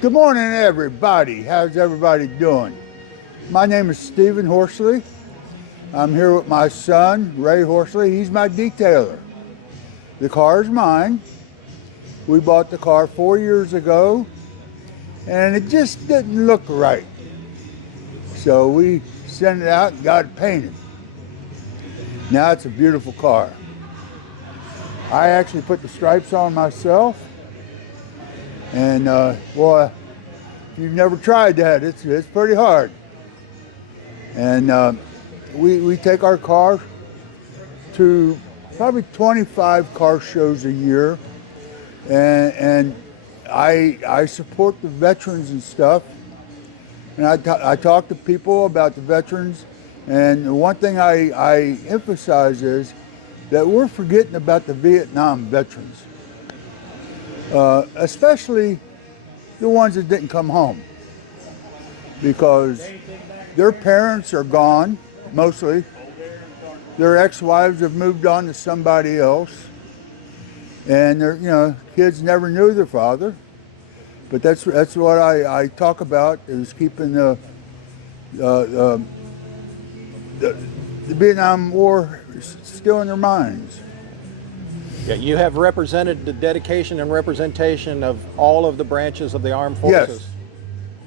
Good morning, everybody. How's everybody doing? My name is Stephen Horsley. I'm here with my son, Ray Horsley. He's my detailer. The car is mine. We bought the car 4 years ago, and it just didn't look right. So we sent it out and got it painted. Now it's a beautiful car. I actually put the stripes on myself. And boy, if you've never tried that, it's pretty hard. And we take our car to probably 25 car shows a year, and I support the veterans and stuff. And I talk to people about the veterans, and the one thing I emphasize is that we're forgetting about the Vietnam veterans. Especially the ones that didn't come home, because their parents are gone, mostly. Their ex-wives have moved on to somebody else, and their kids never knew their father. But that's what I talk about, is keeping the Vietnam War still in their minds. Yeah, you have represented the dedication and representation of all of the branches of the armed forces. Yes.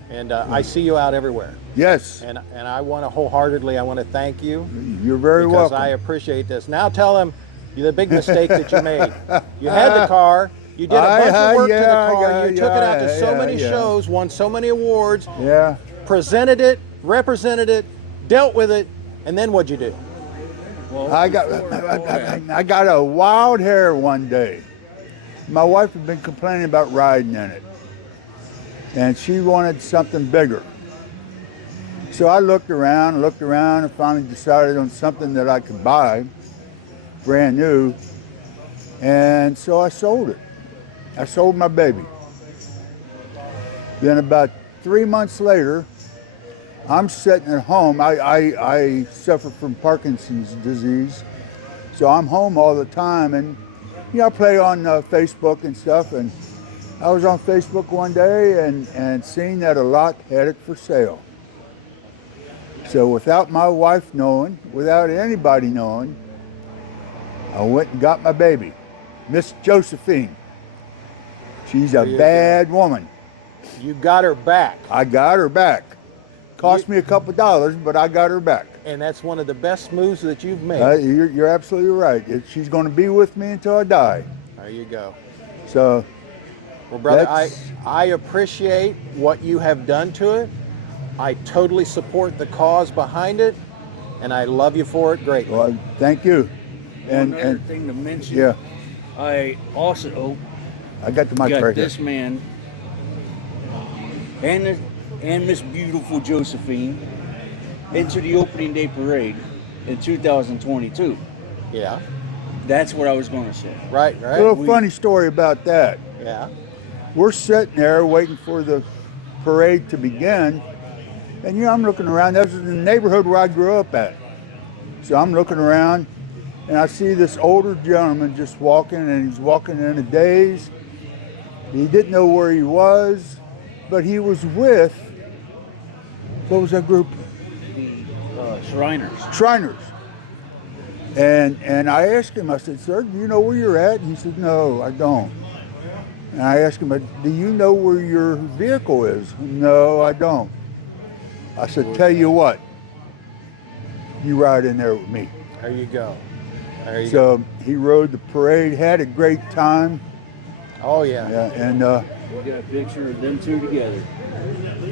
And I see you out everywhere. Yes. And I want to wholeheartedly, I want to thank you. You're very because welcome. I appreciate this. Now tell him the big mistake that you made. You had the car. You did a bunch of work to the car. You took it out to so many shows, won so many awards. Yeah. Presented it, represented it, dealt with it, and then what'd you do? Well, I got a wild hair one day. My wife had been complaining about riding in it, and she wanted something bigger. So I looked around, and finally decided on something that I could buy, brand new, and so I sold it. I sold my baby. Then about 3 months later, I'm sitting at home. I suffer from Parkinson's disease, so I'm home all the time, and I play on Facebook and stuff. And I was on Facebook one day and seen that a lot had it for sale. So without my wife knowing, without anybody knowing, I went and got my baby, Miss Josephine. She's a bad woman. You got her back. I got her back. Cost me a couple dollars, but I got her back. And that's one of the best moves that you've made. You're absolutely right. She's going to be with me until I die. There you go. So, well, brother, I appreciate what you have done to it. I totally support the cause behind it, and I love you for it greatly. Well, thank you. One other thing to mention. Yeah. I also I got the mic got right this here. man and Miss beautiful Josephine into the opening day parade in 2022. Yeah. That's what I was going to say. Right. A little funny story about that. Yeah. We're sitting there waiting for the parade to begin, and I'm looking around. That was in the neighborhood where I grew up at. So I'm looking around, and I see this older gentleman just walking, and he's walking in a daze. He didn't know where he was, but he was with, what was that group? The Shriners. Shriners. And I asked him, I said, "Sir, do you know where you're at?" And he said, "No, I don't." And I asked him, "Do you know where your vehicle is?" "No, I don't." I said, "Tell you what, you ride in there with me." There you go. So he rode the parade, had a great time. Oh, yeah. And We got a picture of them two together.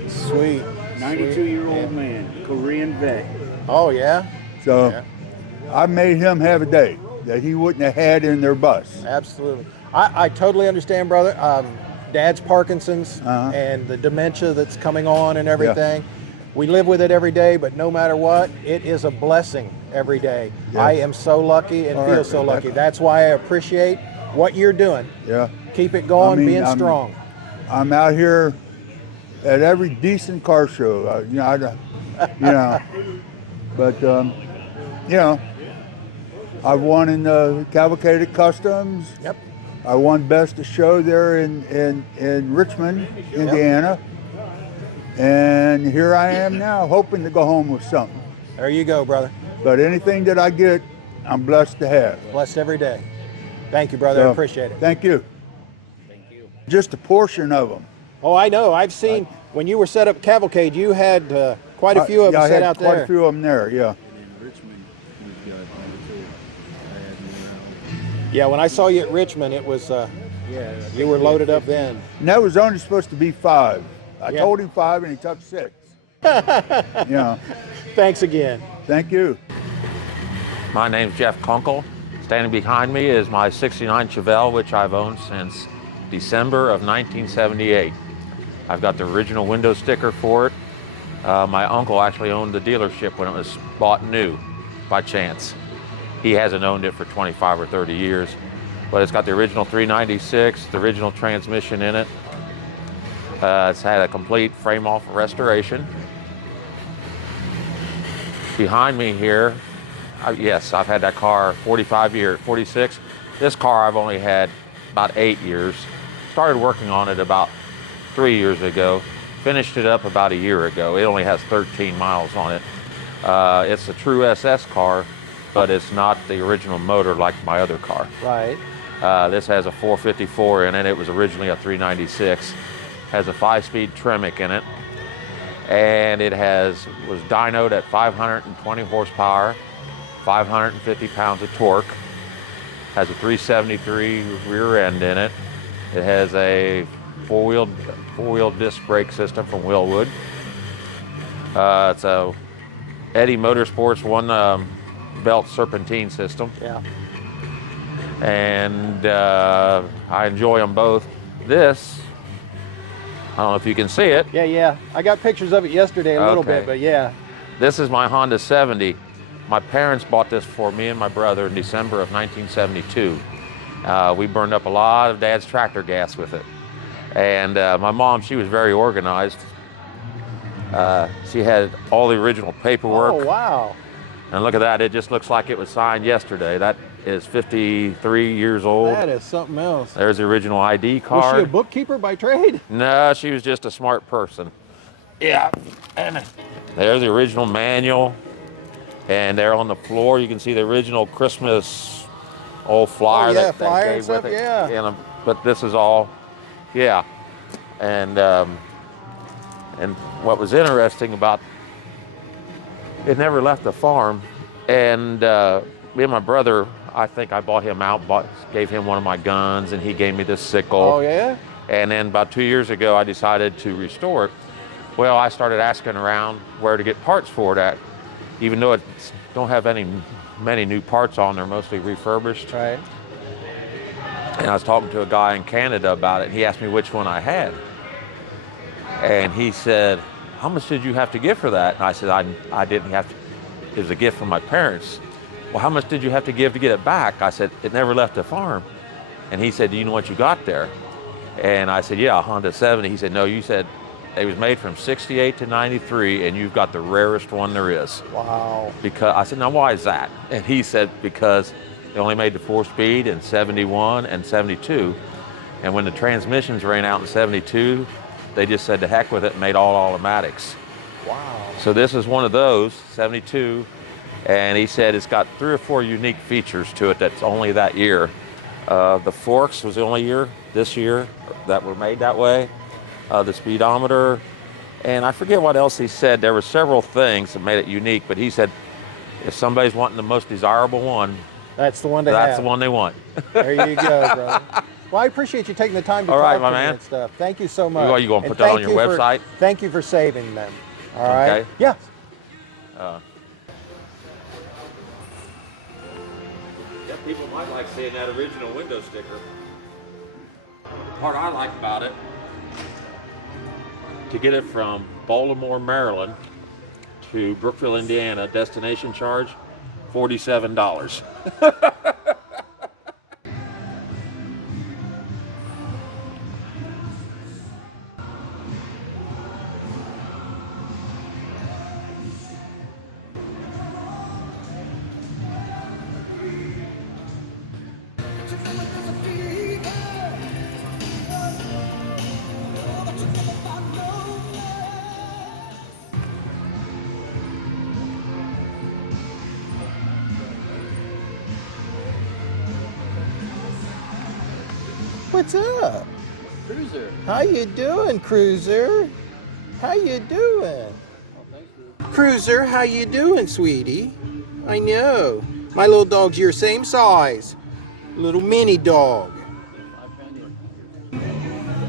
Sweet. 92-year-old man, Korean vet. Oh, yeah? So Yeah. I made him have a day that he wouldn't have had in their bus. Absolutely. I totally understand, brother. Dad's Parkinson's and the dementia that's coming on and everything. We live with it every day, but no matter what, it is a blessing every day. Yes. I am so lucky and feel so lucky. That's why I appreciate what you're doing. Yeah. Keep it going, being strong. I'm out here at every decent car show, but I've won in the Cavalcade Customs. Yep. I won Best of Show there in Richmond, Indiana. And here I am now, hoping to go home with something. There you go, brother. But anything that I get, I'm blessed to have. Blessed every day. Thank you, brother. I appreciate it. Thank you. Thank you. Just a portion of them. Oh, I know. I've seen when you were set up Cavalcade, you had quite a few of them set out there. Quite a few of them there, yeah. And in Richmond, we've got I had me around. Yeah, when I saw you at Richmond, it was you were loaded up then. And that was only supposed to be 5. I Yeah. told him 5 and he took 6. Yeah. Thanks again. Thank you. My name's Jeff Conle. Standing behind me is my 69 Chevelle, which I've owned since December of 1978. I've got the original window sticker for it. My uncle actually owned the dealership when it was bought new, by chance. He hasn't owned it for 25 or 30 years, but it's got the original 396, the original transmission in it. It's had a complete frame-off restoration. Behind me here, yes, I've had that car 46. This car I've only had about 8 years. Started working on it about 3 years ago. Finished it up about a year ago. It only has 13 miles on it. It's a true SS car, but it's not the original motor like my other car. Right. This has a 454 in it. It was originally a 396. Has a 5-speed Tremec in it. And it was dynoed at 520 horsepower, 550 pounds of torque. Has a 373 rear end in it. It has a four-wheel disc brake system from Willwood. It's a Eddy Motorsports one belt serpentine system. Yeah. And I enjoy them both. This, I don't know if you can see it. Yeah. I got pictures of it yesterday a little Okay. bit, but yeah. This is my Honda 70. My parents bought this for me and my brother in December of 1972. We burned up a lot of Dad's tractor gas with it. And my mom, she was very organized. She had all the original paperwork. Oh, wow. And look at that, it just looks like it was signed yesterday. That is 53 years old. That is something else. There's the original ID Was card. she a bookkeeper by trade? No, she was just a smart person. Yeah, and there's the original manual. And there on the floor, you can see the original Christmas old flyer Oh, yeah, that they flyer and gave stuff, with it. yeah. But this is all, yeah. And what was interesting about it, never left the farm. And me and my brother, I think I bought him out, gave him one of my guns, and he gave me this sickle. Oh, yeah? And then about 2 years ago, I decided to restore it. Well, I started asking around where to get parts for it at. Even though it don't have many new parts on, they're mostly refurbished. Right. And I was talking to a guy in Canada about it, and he asked me which one I had. And he said, how much did you have to give for that? And I said, I didn't have to. It was a gift from my parents. Well, how much did you have to give to get it back? I said, it never left the farm. And he said, do you know what you got there? And I said, yeah, a Honda 70. He said, no, you said it was made from 68 to 93, and you've got the rarest one there is. Wow. Because I said, now why is that? And he said, because they only made the 4-speed in 71 and 72. And when the transmissions ran out in 72, they just said to heck with it and made all automatics. Wow. So this is one of those, 72. And he said it's got 3 or 4 unique features to it that's only that year. The forks was the only year this year that were made that way. The speedometer, and I forget what else he said. There were several things that made it unique, but he said if somebody's wanting the most desirable one, That's the one to that's have. the one they want. There you go, brother. Well, I appreciate you taking the time to All right, talk my to me man. and stuff. Thank you so much. Well, you gonna And put that on thank your you website? Thank you for saving them. All right. Okay. Yeah. Yeah, people might like seeing that original window sticker. The part I like about it, to get it from Baltimore, Maryland to Brookville, Indiana, destination charge, $47. what's up? Cruiser. How you doing, Cruiser? How you doing? Cruiser, how you doing, sweetie? I know. My little dog's your same size. Little mini dog.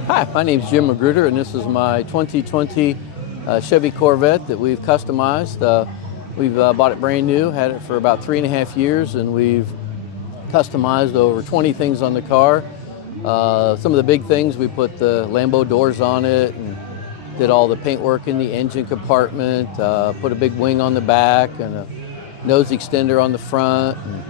Hi, my name's Jim Magruder, and this is my 2020 Chevy Corvette that we've customized. We've bought it brand new, had it for about 3.5 years, and we've customized over 20 things on the car. Some of the big things, we put the Lambo doors on it and did all the paintwork in the engine compartment, put a big wing on the back and a nose extender on the front, and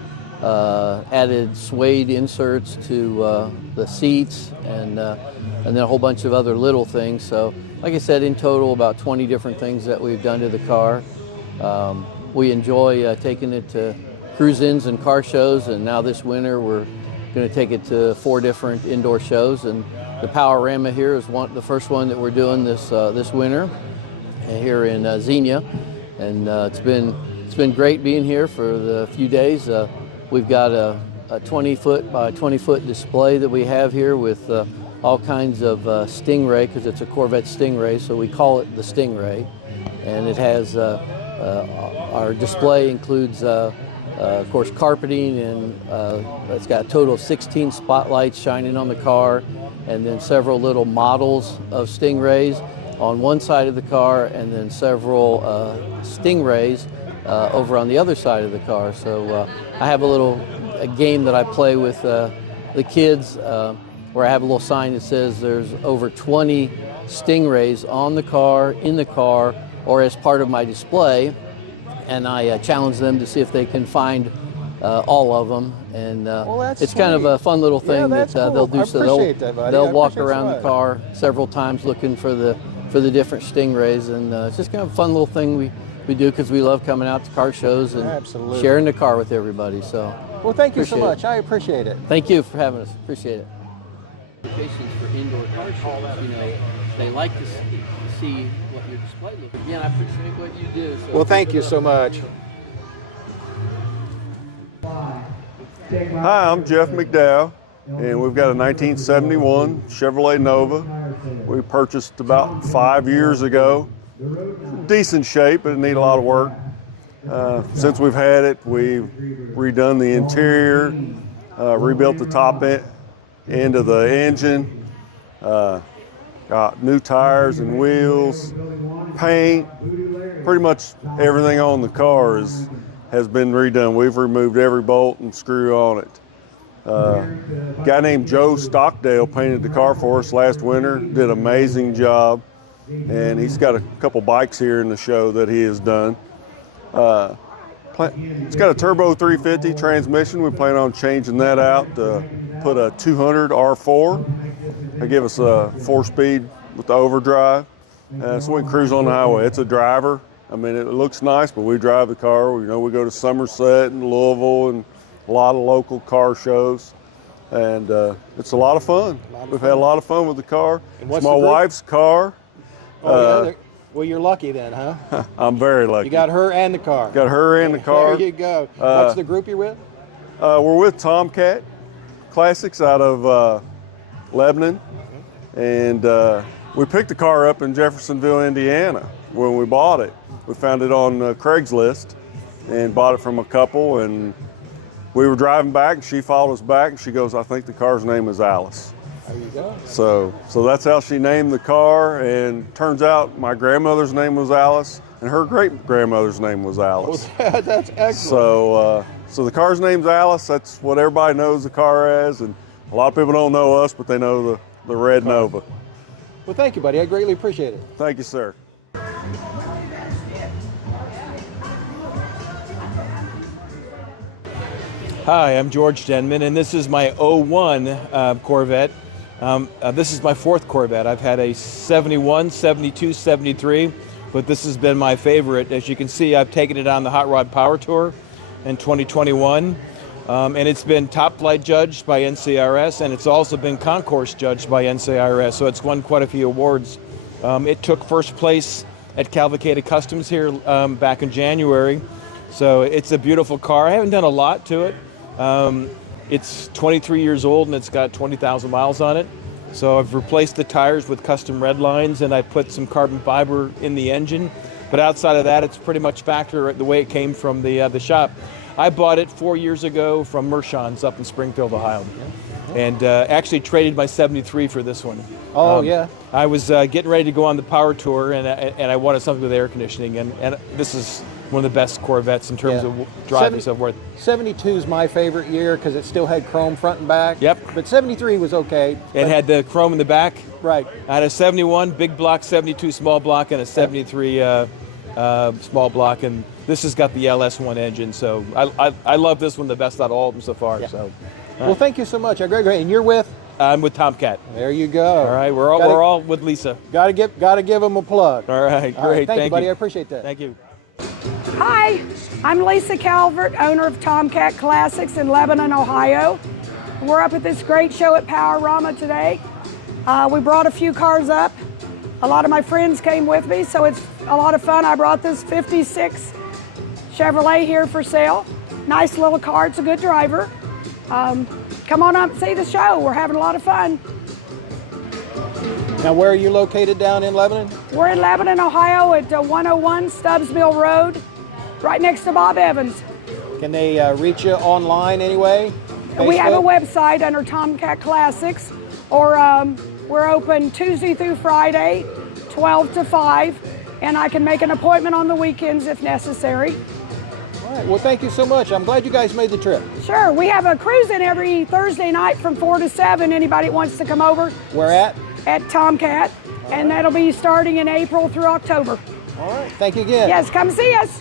added suede inserts to the seats, and then a whole bunch of other little things. So like I said, in total about 20 different things that we've done to the car. We enjoy taking it to cruise-ins and car shows, and now this winter we're going to take it to 4 different indoor shows, and the POWERAMA here is the first one that we're doing this winter here in Xenia, and it's been great being here for the few days. We've got a 20-foot by 20-foot display that we have here with all kinds of Stingray, because it's a Corvette Stingray, so we call it the Stingray, and it has our display includes of course, carpeting, and it's got a total of 16 spotlights shining on the car, and then several little models of Stingrays on one side of the car, and then several Stingrays over on the other side of the car. So I have a game that I play with the kids where I have a little sign that says there's over 20 Stingrays on the car, in the car, or as part of my display. And I challenge them to see if they can find all of them, and it's kind of a fun little thing that they'll do. So they'll walk around the car several times looking for the different Stingrays, and it's just kind of a fun little thing we do because we love coming out to car shows and sharing the car with everybody. So well, thank you so much. I appreciate it. Thank you for having us. Appreciate it. Applications for indoor car shows, you know, they like to see what your display looks like. Again, I appreciate what you do. So well, thank you so much. Hi, I'm Jeff McDow, and we've got a 1971 Chevrolet Nova. We purchased about 5 years ago. Decent shape, but it needs a lot of work. Since we've had it, we've redone the interior, rebuilt the top end of the engine, got new tires and wheels, paint. Pretty much everything on the car has been redone. We've removed every bolt and screw on it. A guy named Joe Stockdale painted the car for us last winter, did an amazing job, and he's got a couple bikes here in the show that he has done. It's got a turbo 350 transmission. We plan on changing that out to put a 200 R4. They give us a 4-speed with the overdrive, so we can cruise on the highway. It's a driver. I mean, it looks nice, but we drive the car. You know, we go to Somerset and Louisville and a lot of local car shows, and it's a lot of fun. We've had a lot of fun with the car. It's my wife's car. Well, you're lucky then, huh? I'm very lucky. You got her and the car. Got her and the car. There you go. What's the group you're with? We're with Tomcat Classics out of Lebanon, and we picked the car up in Jeffersonville, Indiana when we bought it. We found it on Craigslist and bought it from a couple, and we were driving back, and she followed us back, and she goes, I think the car's name is Alice. There you go. So that's how she named the car, and turns out my grandmother's name was Alice, and her great-grandmother's name was Alice. Well, that's excellent. So the car's name's Alice. That's what everybody knows the car as, and a lot of people don't know us, but they know the red Nova. Well, thank you, buddy. I greatly appreciate it. Thank you, sir. Hi, I'm George Denman, and this is my 01 Corvette. This is my 4th Corvette. I've had a 71, 72, 73, but this has been my favorite. As you can see, I've taken it on the Hot Rod Power Tour in 2021, and it's been top flight judged by NCRS, and it's also been concourse judged by NCRS, so it's won quite a few awards. It took first place at Cavalcada Customs here back in January, so it's a beautiful car. I haven't done a lot to it. It's 23 years old and it's got 20,000 miles on it. So I've replaced the tires with custom red lines and I put some carbon fiber in the engine. But outside of that, it's pretty much factory the way it came from the shop. I bought it 4 years ago from Mershon's up in Springfield, Ohio. And actually traded my 73 for this one. Oh, yeah. I was getting ready to go on the power tour and I wanted something with air conditioning. And this is one of the best Corvettes in terms of driving and so forth. 72 is my favorite year because it still had chrome front and back. Yep. But 73 was okay. It had the chrome in the back. Right. I had a 71 big block, 72 small block, and a 73 small block. And this has got the LS1 engine. So I love this one the best out of all of them so far. Yeah. So. Well, thank you so much. Great. And you're with? I'm with Tomcat. There you go. All right, we're all with Lisa. Gotta give them a plug. All right, great. Thank you, buddy. you. I appreciate that. Thank you. Hi, I'm Lisa Calbert, owner of Tomcat Classics in Lebanon, Ohio. We're up at this great show at POWERAMA today. We brought a few cars up. A lot of my friends came with me, so it's a lot of fun. I brought this 56 Chevrolet here for sale. Nice little car, it's a good driver. Come on up and see the show. We're having a lot of fun. Now, where are you located down in Lebanon? We're in Lebanon, Ohio at 101 Stubbs Mill Road, right next to Bob Evans. Can they reach you online anyway? We have a Facebook? website under Tomcat Classics, or we're open Tuesday through Friday, 12 to 5, and I can make an appointment on the weekends if necessary. All right. Well, thank you so much. I'm glad you guys made the trip. Sure, we have a cruising every Thursday night from 4 to 7. Anybody wants to come over? Where at? At Tomcat, and that'll be starting in April through October. All right. Thank you again. Yes, come see us.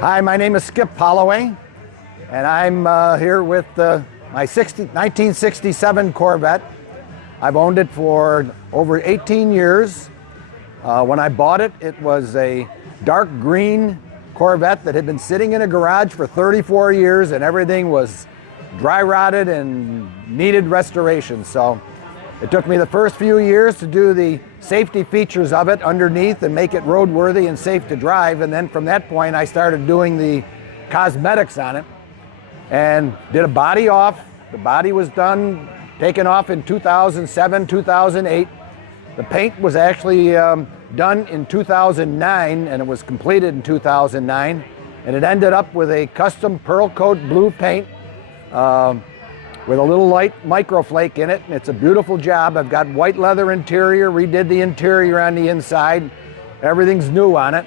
Hi, my name is Skip Holloway, and I'm here with my 1967 Corvette. I've owned it for over 18 years. When I bought it, it was a dark green Corvette that had been sitting in a garage for 34 years and everything was dry rotted and needed restoration. So it took me the first few years to do the safety features of it underneath and make it roadworthy and safe to drive. And then from that point, I started doing the cosmetics on it and did a body off. The body was done, taken off in 2007, 2008. The paint was actually done in 2009 and it was completed in 2009. And it ended up with a custom pearl coat blue paint with a little light microflake in it. And it's a beautiful job. I've got white leather interior, redid the interior on the inside. Everything's new on it.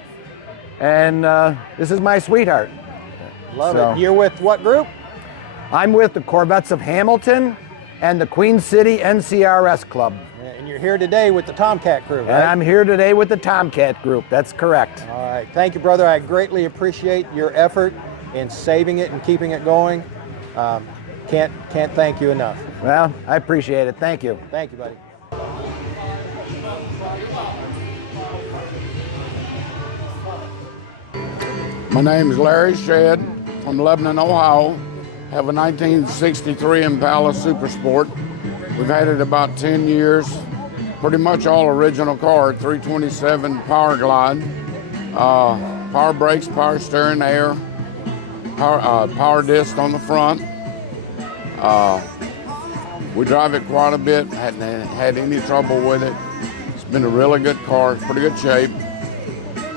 And this is my sweetheart. Love it. You're with what group? I'm with the Corvettes of Hamilton and the Queen City NCRS Club. And you're here today with the Tomcat crew, right? And I'm here today with the Tomcat group. That's correct. All right. Thank you, brother. I greatly appreciate your effort in saving it and keeping it going. Can't thank you enough. Well, I appreciate it. Thank you. Thank you, buddy. My name is Larry Shedd from Lebanon, Ohio. Have a 1963 Impala Super Sport. We've had it about 10 years. Pretty much all original car, 327 Power Glide. Power brakes, power steering, air, power disc on the front. We drive it quite a bit, hadn't had any trouble with it. It's been a really good car, pretty good shape.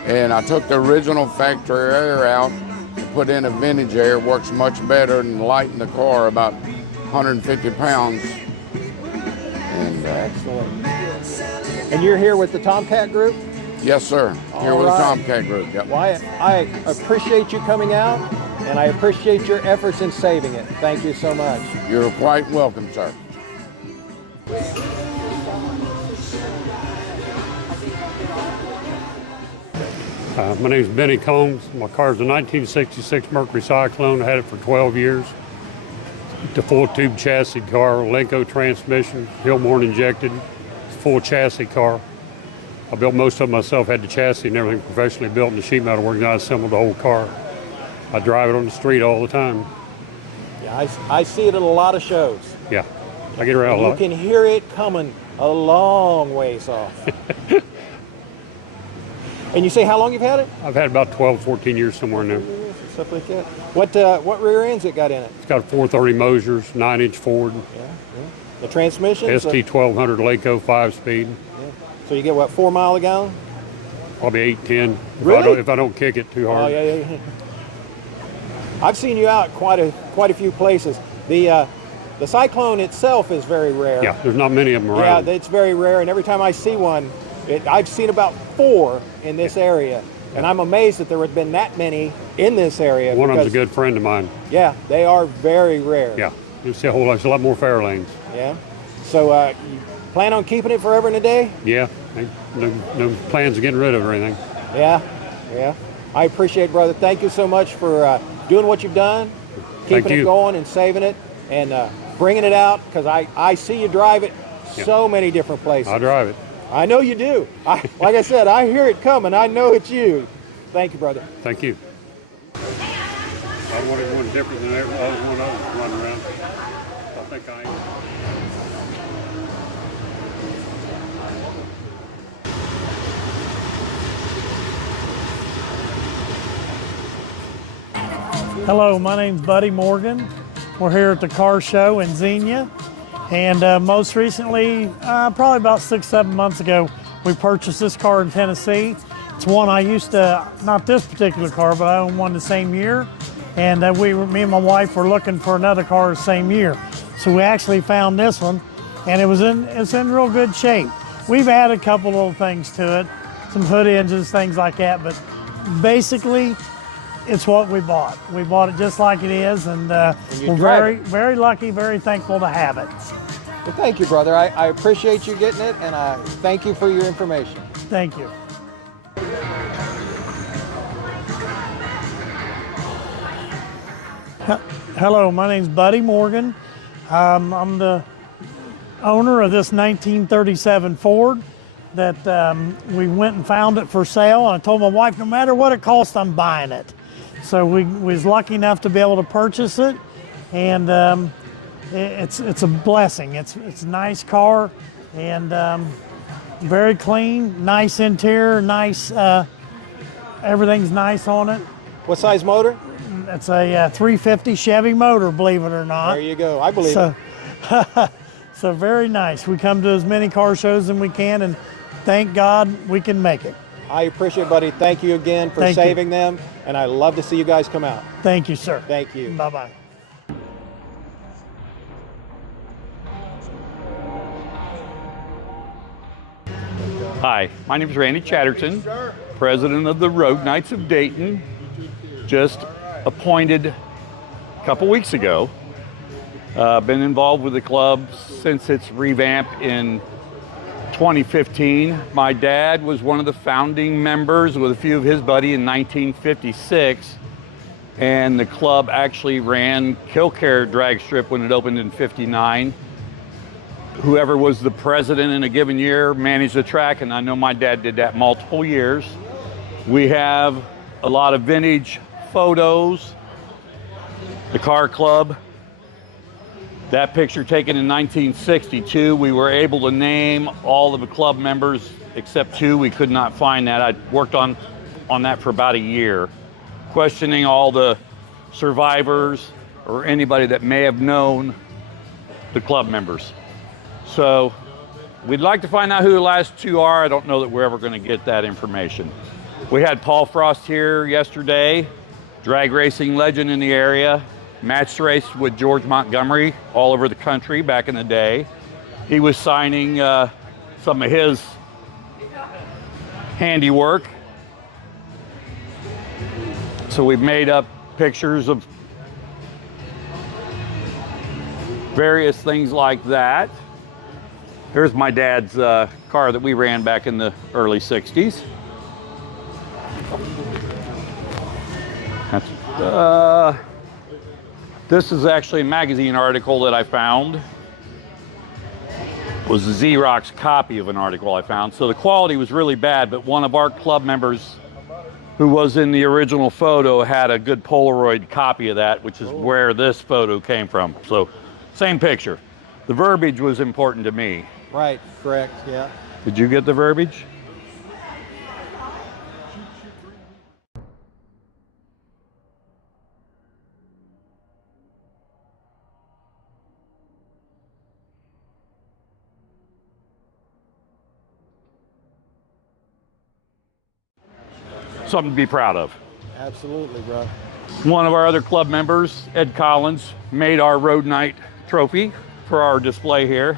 And I took the original factory air out and put in a vintage air. Works much better and lightened the car about 150 pounds. And Excellent. And you're here with the Tomcat group? yes, sir. Here All with right. the Tomcat group. Yep. Well, I appreciate you coming out, and I appreciate your efforts in saving it. Thank you so much. You're quite welcome, sir. My name is Benny Combs. My car is a 1966 Mercury Cyclone. I had it for 12 years. The full tube chassis car, Lenco transmission, Hillmore injected, full chassis car. I built most of it myself, had the chassis and everything professionally built in the sheet metal work, and I assembled the whole car. I drive it on the street all the time. Yeah, I see it at a lot of shows. Yeah, I get around a You lot. can hear it coming a long ways off. And you say how long you've had it? I've had about 12, 14 years somewhere in there. Stuff like that. What rear ends it got in it? It's got a 430 Mosers, 9-inch Ford. Yeah. The transmission? ST 1200 Laco 5-speed. Yeah. So you get what, 4 miles a gallon? Probably 8, 10. Really? If I don't kick it too hard. Oh yeah. I've seen you out quite a few places. The Cyclone itself is very rare. Yeah, there's not many of them around. Yeah, it's very rare, and every time I see one, I've seen about 4 in this area, and I'm amazed that there have been that many in this area. One of them's a good friend of mine. Yeah, they are very rare. Yeah, you see there's a lot more fair lanes. Yeah. So you plan on keeping it forever and a day? Yeah, no plans of getting rid of it or anything. Yeah. I appreciate it, brother. Thank you so much for doing what you've done, keeping it going and saving it, and bringing it out, because I see you drive it so many different places. I drive it. I know you do. Like I said, I hear it coming. I know it's you. Thank you, brother. Thank you. I wanted one different than every other one of them running around. I think I am. Hello, my name's Buddy Morgan. We're here at the car show in Xenia, and most recently, probably about 6-7 months ago, we purchased this car in Tennessee. It's one I used to, not this particular car, but I owned one the same year, and me and my wife were looking for another car the same year. So we actually found this one, and it's in real good shape. We've added a couple little things to it, some hood engines, things like that, but basically, it's what we bought. We bought it just like it is, and we're very lucky, very thankful to have it. Well, thank you, brother. I appreciate you getting it, and I thank you for your information. Thank you. Hello, my name's Buddy Morgan. I'm the owner of this 1937 Ford that we went and found it for sale, and I told my wife, no matter what it costs, I'm buying it. So we was lucky enough to be able to purchase it, and it's a blessing. It's a nice car, and very clean, nice interior, nice. Everything's nice on it. What size motor? It's a 350 Chevy motor, believe it or not. There you go. I believe it. So very nice. We come to as many car shows as we can, and thank God we can make it. I appreciate it, buddy. Thank you again for saving them, and I love to see you guys come out. Thank you, sir. Thank you. Bye-bye. Hi, my name is Randy Chatterton, president of the Road Knights of Dayton. Just appointed a couple weeks ago. Been involved with the club since its revamp in 2015. My dad was one of the founding members with a few of his buddies in 1956, and the club actually ran Killcare drag strip when it opened in 59. Whoever was the president in a given year managed the track, and I know my dad did that multiple years. We have a lot of vintage photos. The car club, that picture taken in 1962, we were able to name all of the club members except 2. We could not find that. I worked on that for about a year, questioning all the survivors or anybody that may have known the club members. So we'd like to find out who the last 2 are. I don't know that we're ever going to get that information. We had Paul Frost here yesterday, drag racing legend in the area. Matched race with George Montgomery all over the country back in the day. He was signing some of his handiwork. So we've made up pictures of various things like that. Here's my dad's car that we ran back in the early 60s. This is actually a magazine article that I found. It was a Xerox copy of an article I found. So the quality was really bad, but one of our club members who was in the original photo had a good Polaroid copy of that, which is where this photo came from. So same picture. The verbiage was important to me. Right, correct, yeah. Did you get the verbiage? something to be proud of. Absolutely, bro. One of our other club members, Ed Collins, made our Road Night trophy for our display here.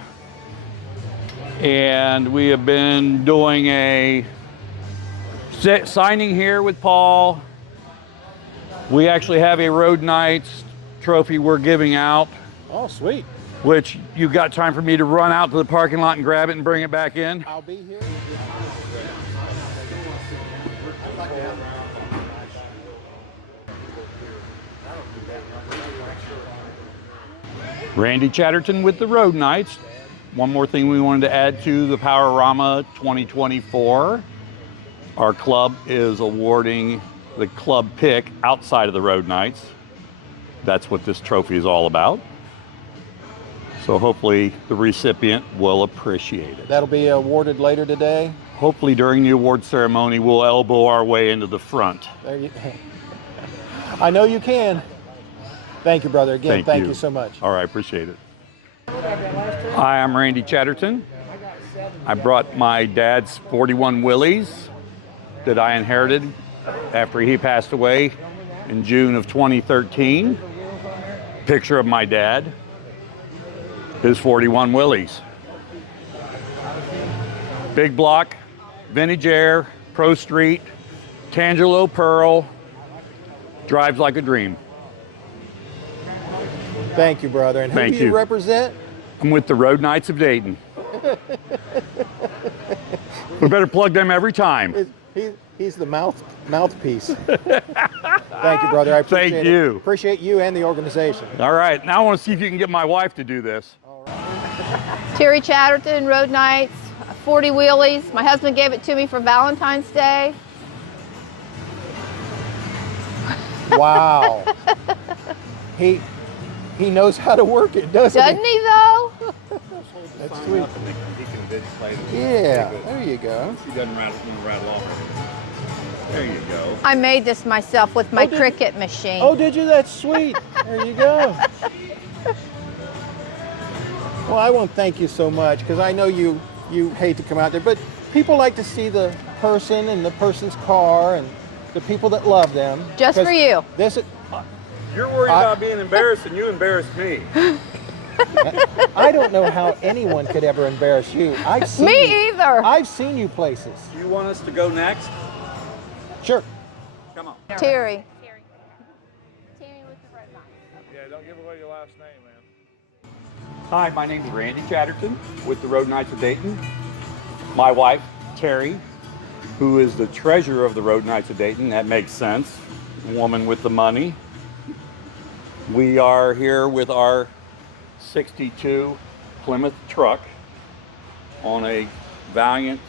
And we have been doing a signing here with Paul. We actually have a Road Nights trophy we're giving out. Oh, sweet. Which you got time for me to run out to the parking lot and grab it and bring it back in? I'll be here. Randy Chatterton with the Road Nights. One more thing we wanted to add to the POWERAMA 2024. Our club is awarding the club pick outside of the Road Nights. That's what this trophy is all about. So hopefully the recipient will appreciate it. That'll be awarded later today. Hopefully during the award ceremony, we'll elbow our way into the front. There you I know you can. Thank you, brother. Again, thank you so much. All right, appreciate it. Hi, I'm Randy Chatterton. I brought my dad's 41 Willys that I inherited after he passed away in June of 2013. Picture of my dad, his 41 Willys. Big block, vintage air, Pro Street, Tangelo Pearl, drives like a dream. Thank you, brother. And who do you represent? I'm with the Road Nights of Dayton. We better plug them every time. He's the mouthpiece. Thank you, brother. I appreciate Thank you. Appreciate you and the organization. All right, now I want to see if you can get my wife to do this. Terry Chatterton, Road Nights, 40 wheelies. My husband gave it to me for Valentine's Day. Wow. He knows how to work it, doesn't he? Doesn't he though? That's sweet. Yeah, there you go. She doesn't rattle off. There you go. I made this myself with my Cricut machine. Oh, did you? That's sweet. There you go. Well, I want to thank you so much because I know you hate to come out there, but people like to see the person and the person's car and the people that love them. Just for you. You're worried about being embarrassed and you embarrassed me. I don't know how anyone could ever embarrass you. Me either. I've seen you places. Do you want us to go next? Sure. Come on. Terry. Yeah, don't give away your last name, man. Hi, my name is Randy Chatterton with the Road Nights of Dayton. My wife, Terry, who is the treasurer of the Road Nights of Dayton. That makes sense. The woman with the money. We are here with our 62 Plymouth truck on a Valiant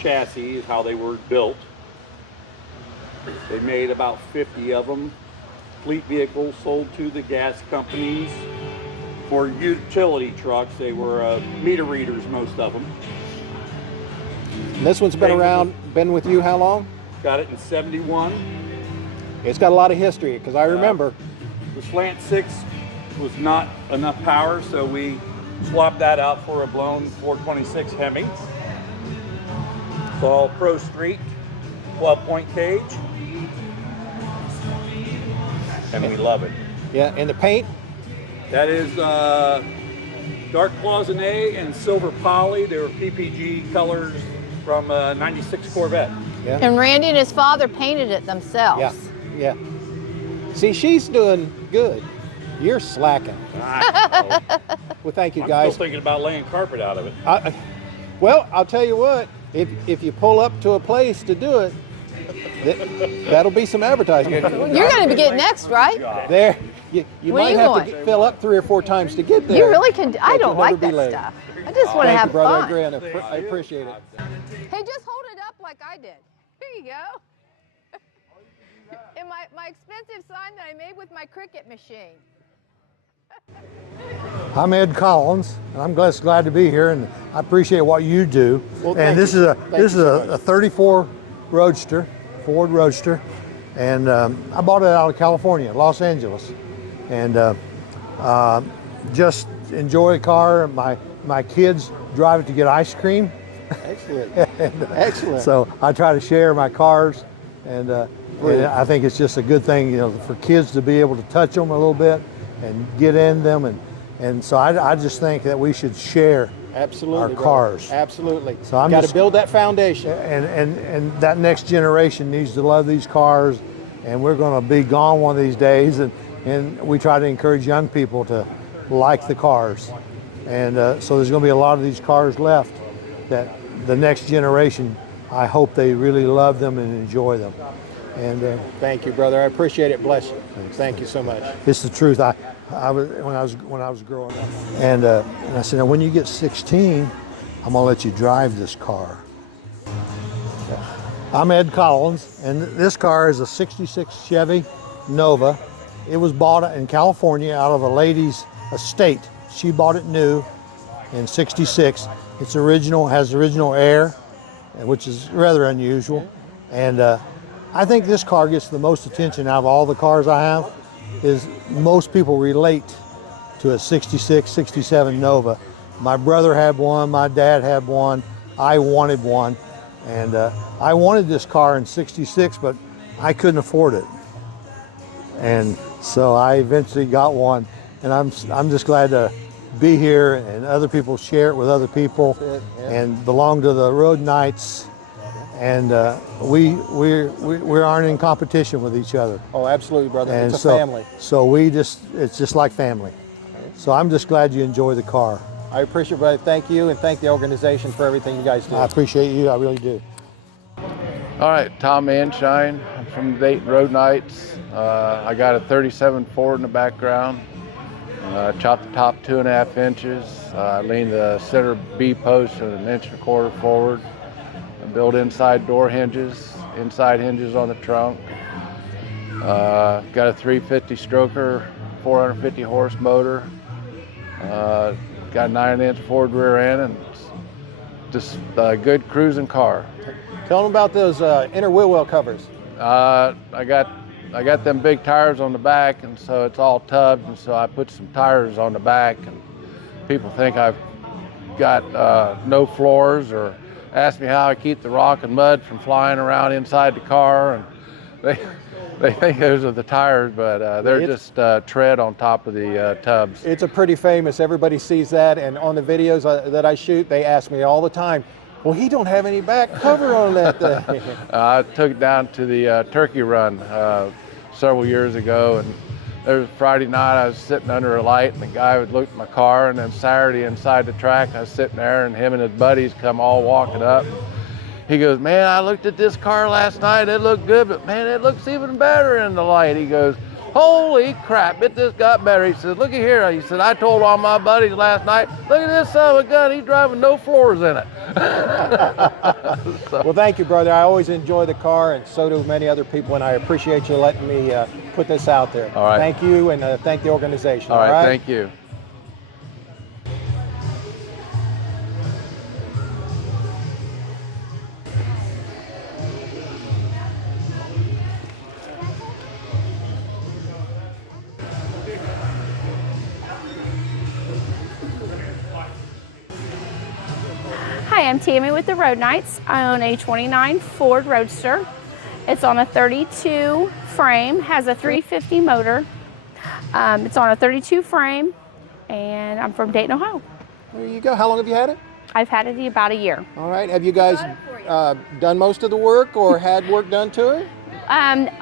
chassis is how they were built. They made about 50 of them. Fleet vehicles sold to the gas companies. For utility trucks, they were meter readers, most of them. And this one's been with you how long? Got it in 71. It's got a lot of history because I remember. The slant 6 was not enough power, so we swapped that out for a blown 426 Hemi. It's all Pro Street, 12-point cage. And we love it. Yeah, and the paint? That is dark cloisonne and silver poly. They were PPG colors from 96 Corvette. Yeah. And Randy and his father painted it themselves. Yeah. See, she's doing good. You're slacking. Well, thank you, guys. I'm still thinking about laying carpet out of it. Well, I'll tell you what. If you pull up to a place to do it, that'll be some advertising. You're going to be getting next, right? There. You might have to fill up 3 or 4 times to get there. You really can. I don't like that stuff. I just want to have fun. Thank you, brother. I appreciate it. Hey, just hold it up like I did. Here you go. And my expensive sign that I made with my Cricut machine. I'm Ed Collins, and I'm glad to be here, and I appreciate what you do. Well, and this is a 34 Roadster, Ford Roadster, and I bought it out of California, Los Angeles, and just enjoy a car. My kids drive it to get ice cream, Excellent. And, Excellent. So I try to share my cars, and I think it's just a good thing, you know, for kids to be able to touch them a little bit and get in them, and so I just think that we should share Absolutely, our brother. cars. Absolutely. So I'm got just to build that foundation. and that next generation needs to love these cars, and we're going to be gone one of these days, and we try to encourage young people to like the cars, and so there's going to be a lot of these cars left that the next generation, I hope they really love them and enjoy them. And thank you, brother. I appreciate it. Bless you. Thank you so much. it's the truth. I was when I was growing up, and I said, now when you get 16, I'm gonna let you drive this car. I'm Ed Collins, and this car is a '66 Chevy Nova. It was bought in California out of a lady's estate. She bought it new in '66. It's original, has original air, which is rather unusual. And I think this car gets the most attention out of all the cars I have. Is most people relate to a 66, 67 Nova. My brother had one, my dad had one, I wanted one. And I wanted this car in '66, but I couldn't afford it. And so I eventually got one, and I'm just glad to be here, and other people share it with other people, and belong to the Road Knights. And we aren't in competition with each other. Oh, absolutely, brother. And it's a family. So it's just like family. So I'm just glad you enjoy the car. I appreciate it, brother. Thank you, and thank the organization for everything you guys do. I appreciate you, I really do. All right, Tom Anshine. I'm from the Dayton Road Knights. I got a 37 Ford in the background. Chopped the top 2.5 inches. Leaned the center B post an 1.25 inches forward. Built inside door hinges, inside hinges on the trunk. Got a 350 stroker, 450 horse motor. Got a 9-inch Ford rear end, and it's just a good cruising car. Tell them about those inner wheel well covers. I got them big tires on the back, and so it's all tubbed, and so I put some tires on the back, and people think I've got no floors, or ask me how I keep the rock and mud from flying around inside the car, and they think those are the tires, but they're just tread on top of the tubs. It's a pretty famous. Everybody sees that, and on the videos that I shoot, they ask me all the time, well, he don't have any back cover on that thing. I took it down to the turkey run several years ago, and there was Friday night I was sitting under a light, and the guy would look at my car, and then Saturday inside the track I was sitting there, and him and his buddies come all walking up. He goes, man, I looked at this car last night, it looked good, but man, it looks even better in the light. He goes, holy crap, it just got better. He said, look at here. He said, I told all my buddies last night, look at this son of a gun, he's driving no floors in it. Well, thank you, brother. I always enjoy the car, and so do many other people, and I appreciate you letting me put this out there. All right. Thank you, and thank the organization. All right, thank you. Hi, I'm Tammy with the Road Knights. I own a 29 Ford Roadster. It's on a 32 frame, has a 350 motor. It's on a 32 frame, and I'm from Dayton, Ohio. There you go. How long have you had it? I've had it about a year. All right. Have you guys done most of the work or had work done to it?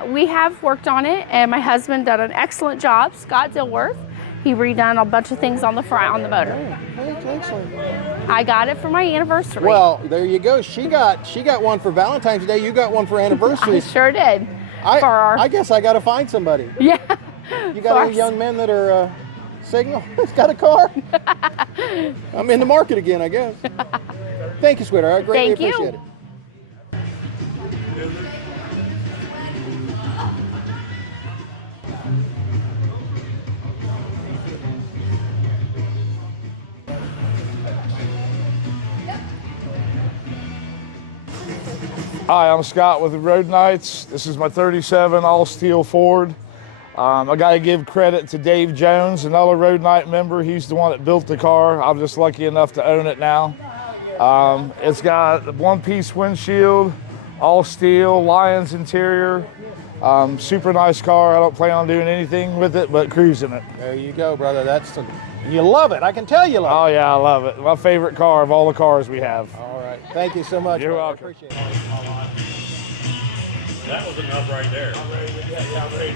We have worked on it, and my husband done an excellent job, Scott Dilworth. He redone a bunch of things on the front on the motor. Excellent. I got it for my anniversary. Well, there you go. She got one for Valentine's Day. You got one for anniversary. I sure did. I guess I got to find somebody. Yeah. You got any young men that are single? Got a car? I'm in the market again, I guess. Thank you, sweetheart. I greatly appreciate it. Hi, I'm Scott with the Road Knights. This is my 37 all-steel Ford. I got to give credit to Dave Jones, another Road Knight member. He's the one that built the car. I'm just lucky enough to own it now. It's got a one-piece windshield, all steel, Lions interior. Super nice car. I don't plan on doing anything with it but cruising it. There you go, brother. You love it. I can tell you love it. Oh yeah, I love it. My favorite car of all the cars we have. All right. Thank you so much. You're brother. welcome. I appreciate it. That was enough right there. I'm ready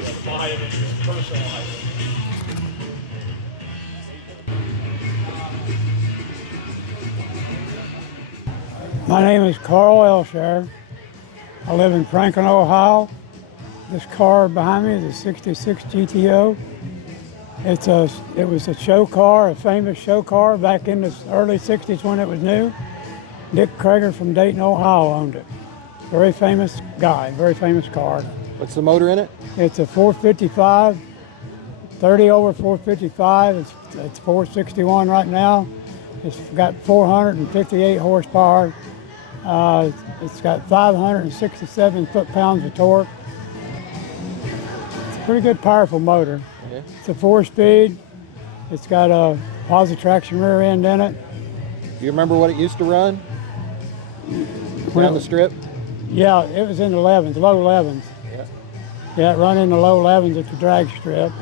to buy it and just personalize it. My name is Karl Elshire. I live in Franklin, Ohio. This car behind me is a 66 GTO. It was a show car, a famous show car back in the early 60s when it was new. Dick Krager from Dayton, Ohio owned it. Very famous guy, very famous car. What's the motor in it? It's a 455, 30 over 455. It's 461 right now. It's got 458 horsepower. It's got 567 foot-pounds of torque. It's a pretty good, powerful motor. Yeah. It's a 4-speed. It's got a positive traction rear end in it. Do you remember what it used to run? Down the strip? Yeah, it was in the 11s, low 11s. Yeah. Yeah, it run in the low 11s at the drag strip.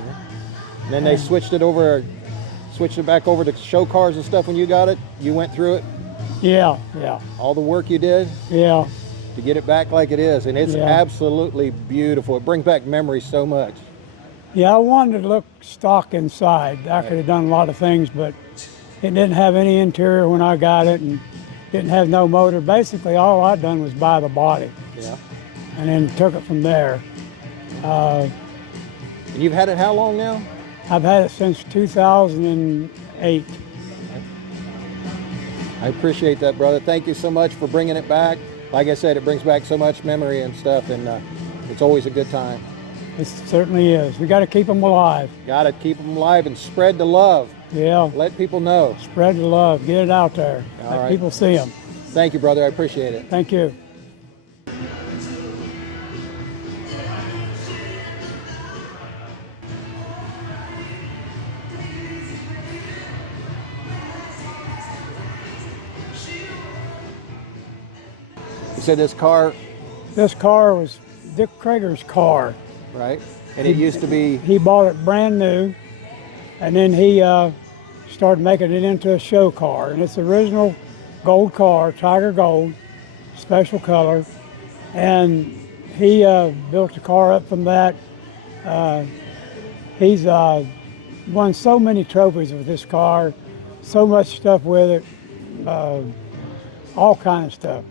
And then they switched it back over to show cars and stuff when you got it? You went through it? Yeah, yeah. All the work you did? Yeah. To get it back like it is, and it's absolutely beautiful. It brings back memories so much. Yeah, I wanted to look stock inside. I could have done a lot of things, but it didn't have any interior when I got it, and didn't have no motor. Basically, all I'd done was buy the body. Yeah. And then took it from there. And you've had it how long now? I've had it since 2008. I appreciate that, brother. Thank you so much for bringing it back. Like I said, it brings back so much memory and stuff, and it's always a good time. It certainly is. We got to keep them alive. Got to keep them alive and spread the love. Yeah. Let people know. Spread the love. Get it out there. All Let right. people see them. Thank you, brother. I appreciate it. Thank you. You said this car? This car was Dick Krager's car. Right. And it used to be? He bought it brand new, and then he started making it into a show car. And it's the original gold car, Tiger Gold, special color. And he built the car up from that. He's won so many trophies with this car, so much stuff with it, all kind of stuff.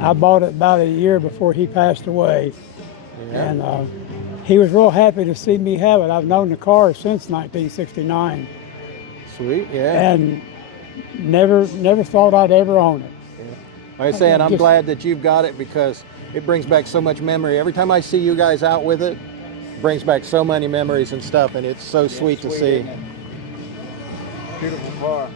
I bought it about a year before he passed away. Yeah. And he was real happy to see me have it. I've known the car since 1969. Sweet, yeah. And never thought I'd ever own it. Yeah. Like I say, and I'm glad that you've got it because it brings back so much memory. Every time I see you guys out with it, it brings back so many memories and stuff, and it's so sweet to see. Beautiful car.